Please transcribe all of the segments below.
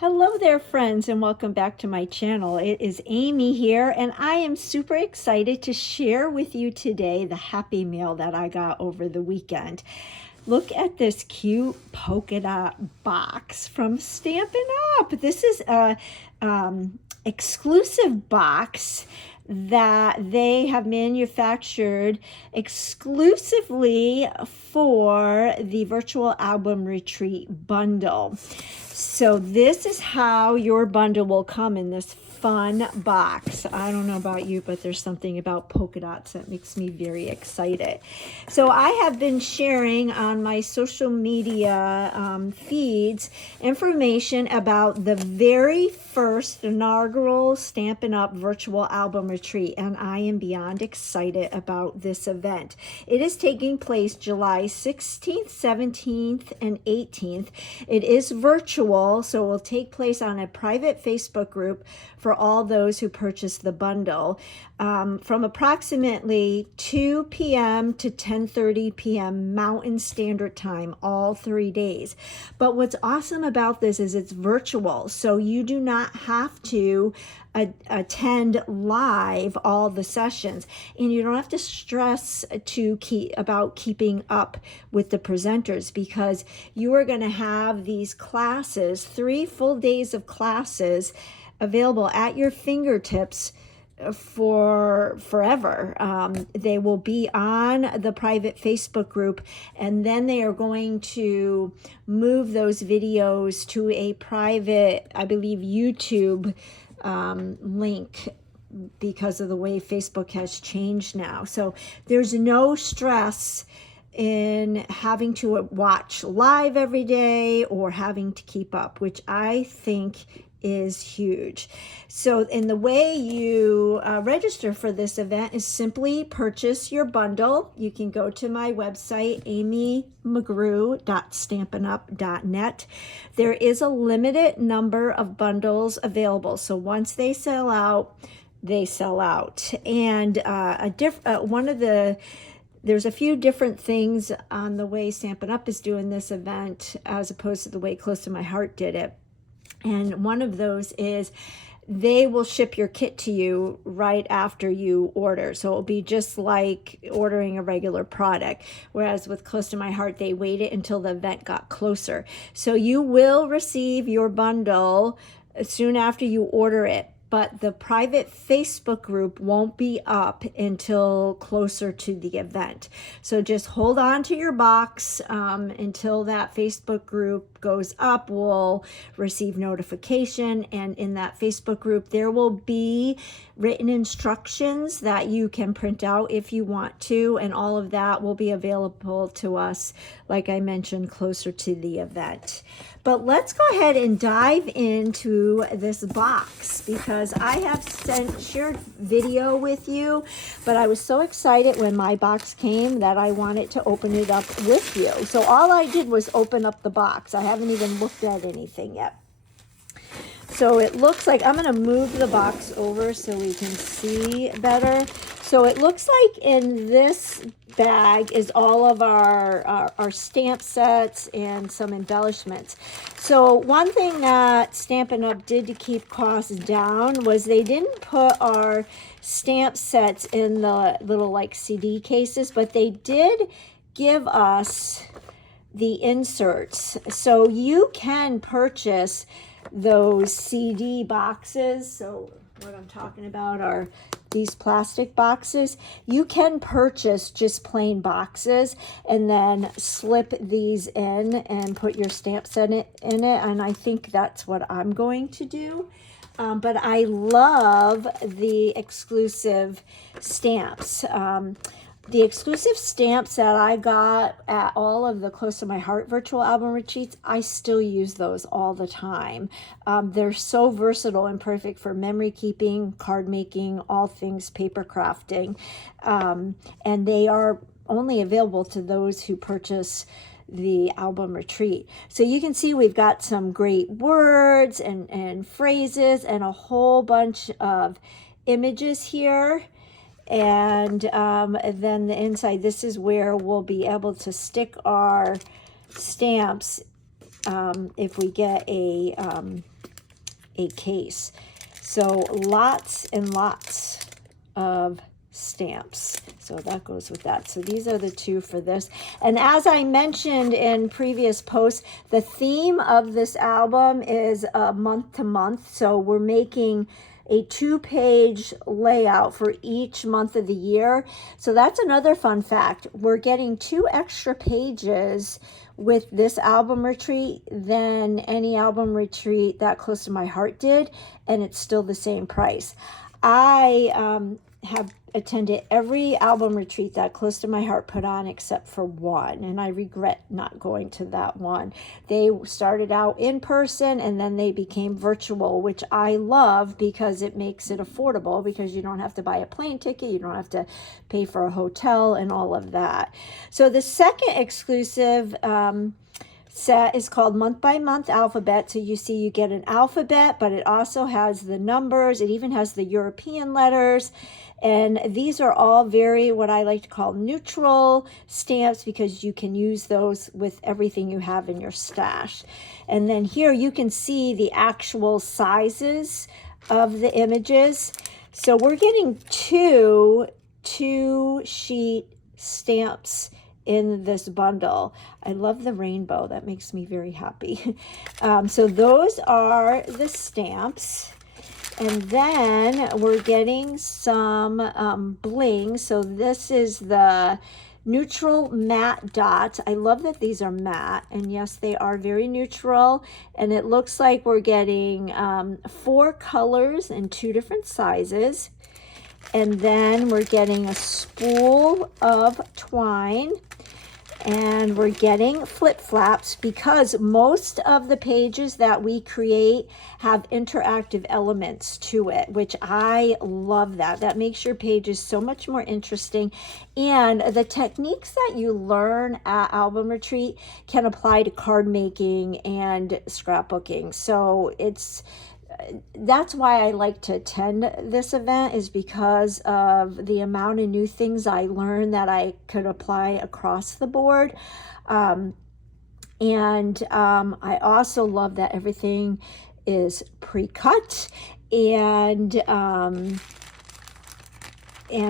Hello there, friends, and welcome back to my channel. It is Amy here, and I am super excited to share with you today the Happy Meal that I got over the weekend. Look at this cute polka dot box from Stampin' Up! This is a exclusive box that they have manufactured exclusively for the virtual album retreat bundle. So this is how your bundle will come in this fun box. I don't know about you, but there's something about polka dots that makes me very excited. So I have been sharing on my social media feeds information about the very first inaugural Stampin' Up! Virtual Album Retreat, and I am beyond excited about this event. It is taking place July 16th, 17th, and 18th. It is virtual, so it will take place on a private Facebook group for all those who purchase the bundle from approximately 2 p.m. to 10:30 p.m. Mountain Standard Time, all 3 days. But what's awesome about this is it's virtual, so you do not have to attend live all the sessions, and you don't have to stress about keeping up with the presenters, because you are going to have these classes, 3 full days of classes available at your fingertips for forever. They will be on the private Facebook group, and then they are going to move those videos to a private, I believe, YouTube link, because of the way Facebook has changed now. So there's no stress in having to watch live every day or having to keep up, which I think is huge. So, in the way you register for this event is simply purchase your bundle. You can go to my website, amymcgrew.stampinup.net. There is a limited number of bundles available, so once they sell out, they sell out. And there's a few different things on the way Stampin' Up! Is doing this event as opposed to the way Close to My Heart did it. And one of those is they will ship your kit to you right after you order. So it'll be just like ordering a regular product. Whereas with Close to My Heart, they waited until the event got closer. So you will receive your bundle soon after you order it, but the private Facebook group won't be up until closer to the event. So just hold on to your box until that Facebook group goes up. We'll receive notification, and in that Facebook group there will be written instructions that you can print out if you want to, and all of that will be available to us, like I mentioned, closer to the event. But let's go ahead and dive into this box, because I have shared video with you, but I was so excited when my box came that I wanted to open it up with you. So all I did was open up the box. I haven't even looked at anything yet. So it looks like, I'm going to move the box over so we can see better. So it looks like in this bag is all of our stamp sets and some embellishments. So one thing that Stampin' Up! Did to keep costs down was they didn't put our stamp sets in the little like CD cases, but they did give us the inserts. So you can purchase those CD boxes. So what I'm talking about are these plastic boxes. You can purchase just plain boxes and then slip these in and put your stamp set in it, and I think that's what I'm going to do. But I love the exclusive stamps. The exclusive stamps that I got at all of the Close to My Heart virtual album retreats, I still use those all the time. They're so versatile and perfect for memory keeping, card making, all things paper crafting. And they are only available to those who purchase the album retreat. So you can see we've got some great words and phrases and a whole bunch of images here. And then the inside, this is where we'll be able to stick our stamps if we get a a case. So lots and lots of stamps. So that goes with that. So these are the two for this. And as I mentioned in previous posts, the theme of this album is month to month. So we're making a 2-page layout for each month of the year. So that's another fun fact. We're getting 2 extra pages with this album retreat than any album retreat that Close to My Heart did, and it's still the same price. I have attended every album retreat that Close to My Heart put on except for one, and I regret not going to that one. They started out in person and then they became virtual, which I love because it makes it affordable, because you don't have to buy a plane ticket, you don't have to pay for a hotel and all of that. So the second exclusive set is called Month by Month Alphabet. So you see you get an alphabet, but it also has the numbers. It even has the European letters. And these are all very, what I like to call neutral stamps, because you can use those with everything you have in your stash. And then here you can see the actual sizes of the images. So we're getting two sheet stamps in this bundle. I love the rainbow. That makes me very happy. So those are the stamps. And then we're getting some bling. So this is the neutral matte dots. I love that these are matte, and yes, they are very neutral. And it looks like we're getting 4 colors in 2 different sizes. And then we're getting a spool of twine. And we're getting flip flaps, because most of the pages that we create have interactive elements to it, which I love that. That makes your pages so much more interesting. And the techniques that you learn at Album Retreat can apply to card making and scrapbooking. So that's why I like to attend this event, is because of the amount of new things I learned that I could apply across the board. I also love that everything is pre-cut, and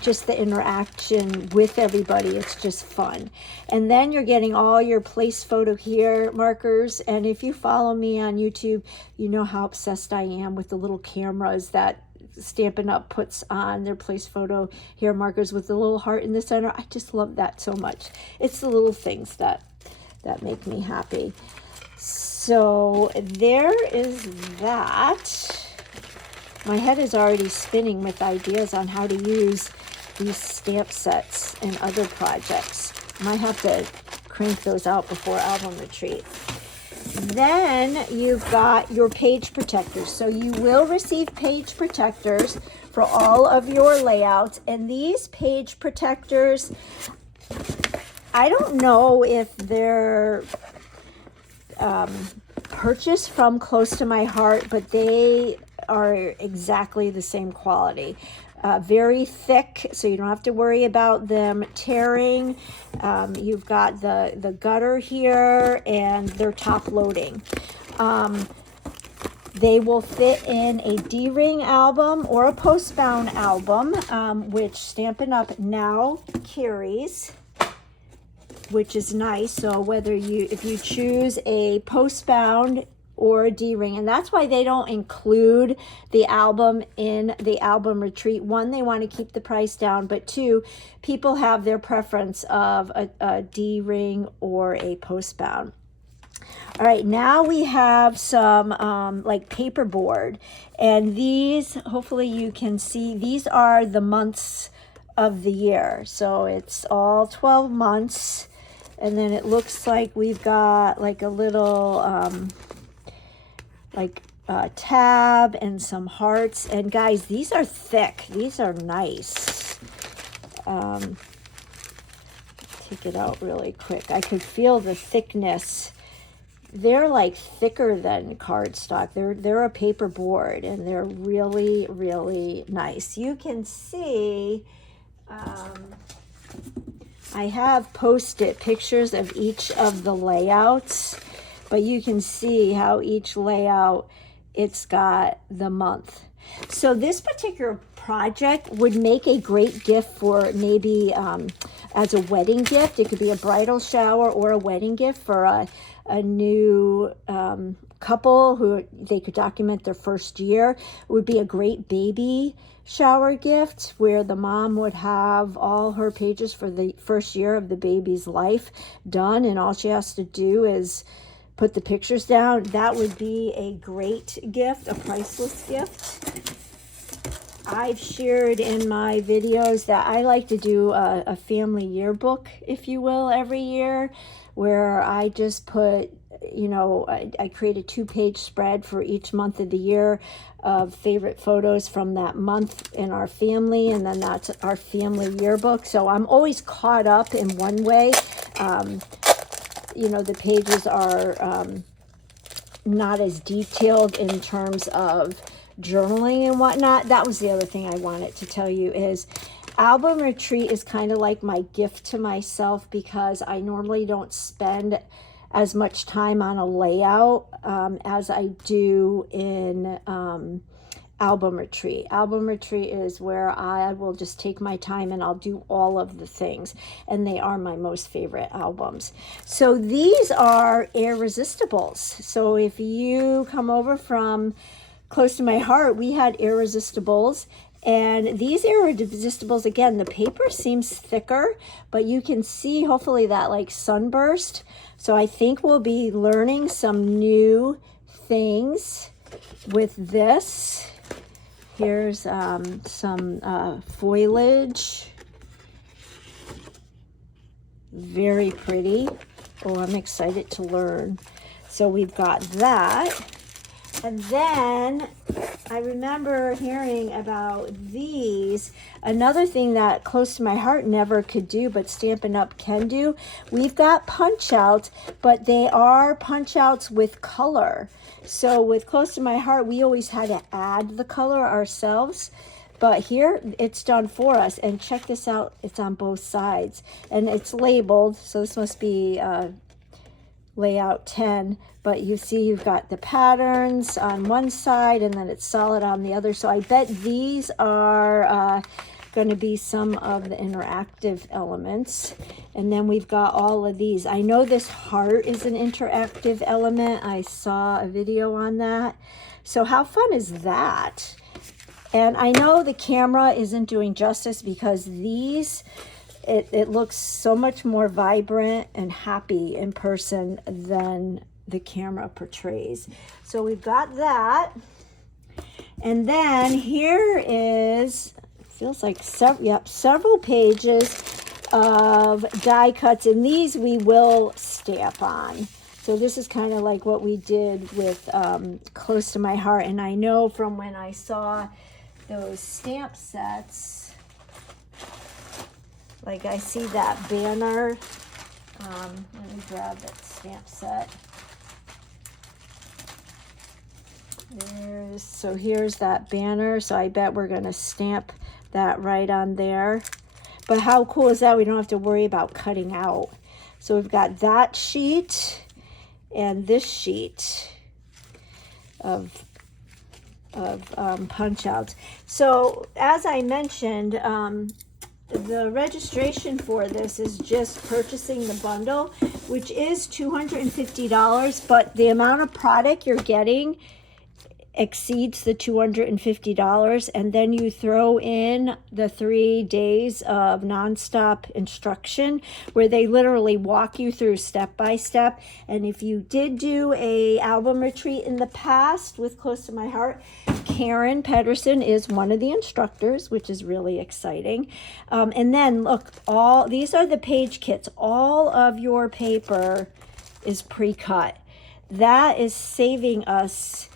just the interaction with everybody. It's just fun. And then you're getting all your place photo here markers. And if you follow me on YouTube, you know how obsessed I am with the little cameras that Stampin' Up! Puts on their place photo here markers with the little heart in the center. I just love that so much. It's the little things that make me happy. So there is that. My head is already spinning with ideas on how to use these stamp sets in other projects. Might have to crank those out before Album Retreat. Then you've got your page protectors. So you will receive page protectors for all of your layouts. And these page protectors, I don't know if they're purchased from Close to My Heart, but they are exactly the same quality. Very thick, so you don't have to worry about them tearing. You've got the gutter here, and they're top loading. They will fit in a D-ring album or a postbound album, which Stampin' Up! Now carries, which is nice. So whether if you choose a postbound or a D-ring, and that's why they don't include the album in the Album Retreat. 1, they want to keep the price down, but 2, people have their preference of a D-ring or a postbound. All right, now we have some like paperboard, and these, hopefully you can see, these are the months of the year. So it's all 12 months, and then it looks like we've got like a little tab and some hearts. And guys, these are thick. These are nice. Take it out really quick. I could feel the thickness. They're like thicker than cardstock. They're a paper board, and they're really, really nice. You can see I have posted pictures of each of the layouts, but you can see how each layout it's got the month. So this particular project would make a great gift for maybe as a wedding gift. It could be a bridal shower or a wedding gift for a new couple who they could document their first year. It would be a great baby shower gift where the mom would have all her pages for the first year of the baby's life done, and all she has to do is put the pictures down. That would be a great gift, a priceless gift. I've shared in my videos that I like to do a family yearbook, if you will, every year, where I just put, you know, I create a 2-page spread for each month of the year of favorite photos from that month in our family, and then that's our family yearbook. So I'm always caught up in one way. You know, the pages are not as detailed in terms of journaling and whatnot. That was the other thing I wanted to tell you is album retreat is kind of like my gift to myself, because I normally don't spend as much time on a layout as I do in album retreat. Album retreat is where I will just take my time and I'll do all of the things, and they are my most favorite albums. So these are Irresistibles. So if you come over from Close to My Heart, we had Irresistibles, and these Irresistibles, again, the paper seems thicker, but you can see hopefully that like sunburst. So I think we'll be learning some new things with this. Here's some foliage. Very pretty. Oh, I'm excited to learn. So we've got that. And then I remember hearing about these. Another thing that Close to My Heart never could do, but Stampin' Up! Can do. We've got punch outs, but they are punch outs with color. So with Close to My Heart, we always had to add the color ourselves. But here it's done for us. And check this out. It's on both sides. And it's labeled. So this must be layout 10. But you see you've got the patterns on one side and then it's solid on the other. So I bet these are going to be some of the interactive elements. And then we've got all of these. I know this heart is an interactive element. I saw a video on that. So how fun is that? And I know the camera isn't doing justice because these, it looks so much more vibrant and happy in person than the camera portrays. So we've got that. And then here is, feels like several pages of die cuts, and these we will stamp on. So this is kind of like what we did with Close to My Heart. And I know from when I saw those stamp sets, like I see that banner. Let me grab that stamp set. So here's that banner. So I bet we're going to stamp that right on there. But how cool is that? We don't have to worry about cutting out. So we've got that sheet and this sheet of punch outs. So as I mentioned, the registration for this is just purchasing the bundle, which is $250, but the amount of product you're getting exceeds the $250, and then you throw in the 3 days of nonstop instruction where they literally walk you through step by step. And if you did do a album retreat in the past with Close to My Heart, Karen Pedersen is one of the instructors, which is really exciting. And then look, all these are the page kits. All of your paper is pre-cut. That is saving us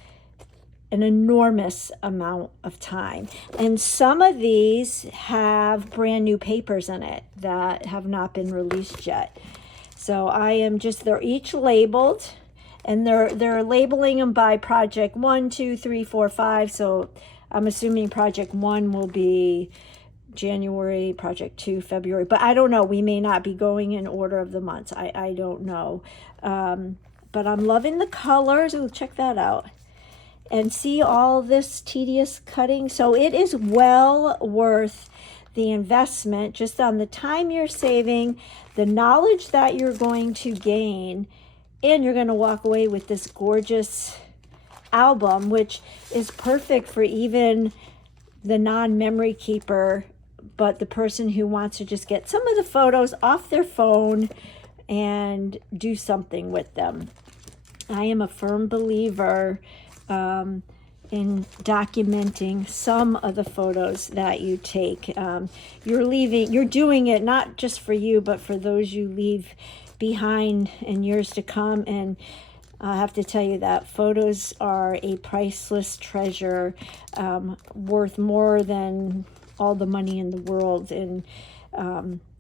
an enormous amount of time. And some of these have brand new papers in it that have not been released yet. So I am just, they're each labeled, and they're labeling them by project 1, 2, 3, 4, 5. So I'm assuming project 1 will be January, project 2, February, but I don't know. We may not be going in order of the months. I don't know. But I'm loving the colors. Ooh, check that out. and see all this tedious cutting. So it is well worth the investment just on the time you're saving, the knowledge that you're going to gain, and you're going to walk away with this gorgeous album, which is perfect for even the non-memory keeper, but the person who wants to just get some of the photos off their phone and do something with them. I am a firm believer in documenting some of the photos that you take. You're doing it not just for you, but for those you leave behind in years to come. And I have to tell you that photos are a priceless treasure, worth more than all the money in the world. And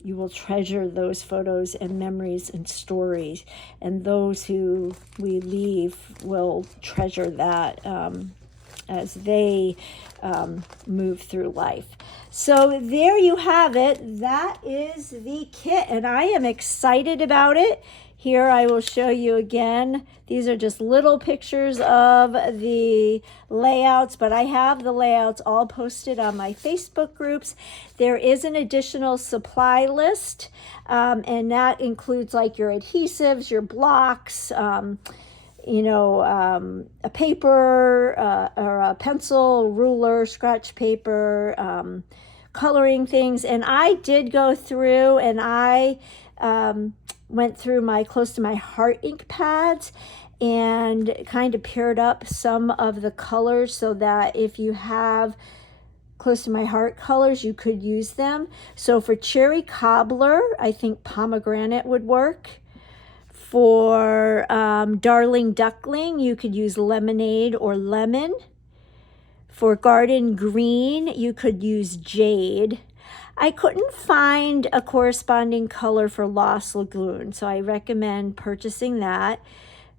you will treasure those photos and memories and stories. And those who we leave will treasure that as they move through life. So there you have it. That is the kit, and I am excited about it. Here I will show you again. These are just little pictures of the layouts, but I have the layouts all posted on my Facebook groups. There is an additional supply list, and that includes like your adhesives, your blocks, a paper or a pencil, ruler, scratch paper, coloring things. And I did go through and I went through my Close to My Heart ink pads and kind of paired up some of the colors so that if you have Close to My Heart colors, you could use them. So for Cherry Cobbler, I think pomegranate would work. For Darling Duckling, you could use lemonade or lemon. For Garden Green, you could use jade. I couldn't find a corresponding color for Lost Lagoon, so I recommend purchasing that.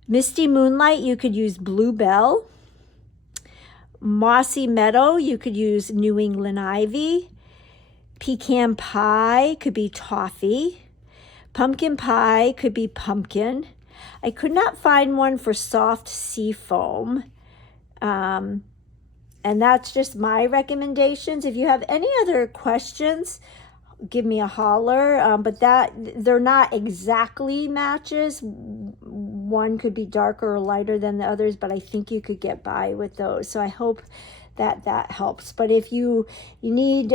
Misty Moonlight, you could use Bluebell. Mossy Meadow, you could use New England Ivy. Pecan Pie could be Toffee. Pumpkin Pie could be Pumpkin. I could not find one for Soft Sea Foam. And that's just my recommendations. If you have any other questions, give me a holler. But they're not exactly matches. One could be darker or lighter than the others, but I think you could get by with those. So I hope that helps. But if you need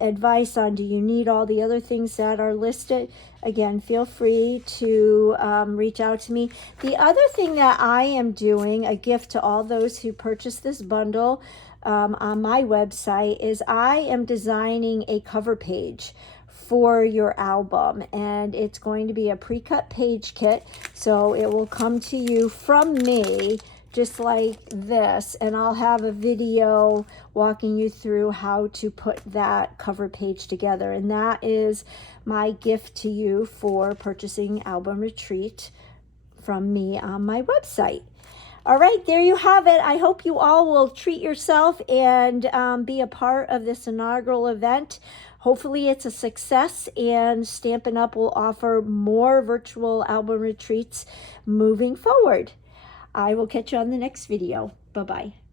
advice on do you need all the other things that are listed, again, feel free to reach out to me. The other thing that I am doing, a gift to all those who purchase this bundle on my website, is I am designing a cover page for your album, and it's going to be a pre-cut page kit, so it will come to you from me just like this, and I'll have a video walking you through how to put that cover page together. And that is my gift to you for purchasing Album Retreat from me on my website. All right, there you have it. I hope you all will treat yourself and be a part of this inaugural event. Hopefully it's a success, and Stampin' Up! Will offer more virtual album retreats moving forward. I will catch you on the next video. Bye-bye.